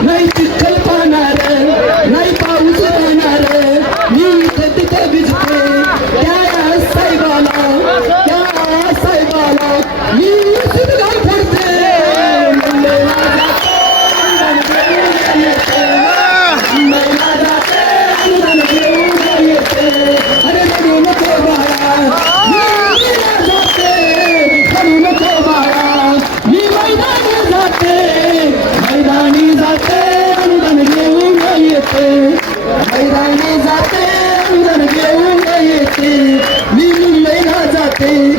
Hey. Hey.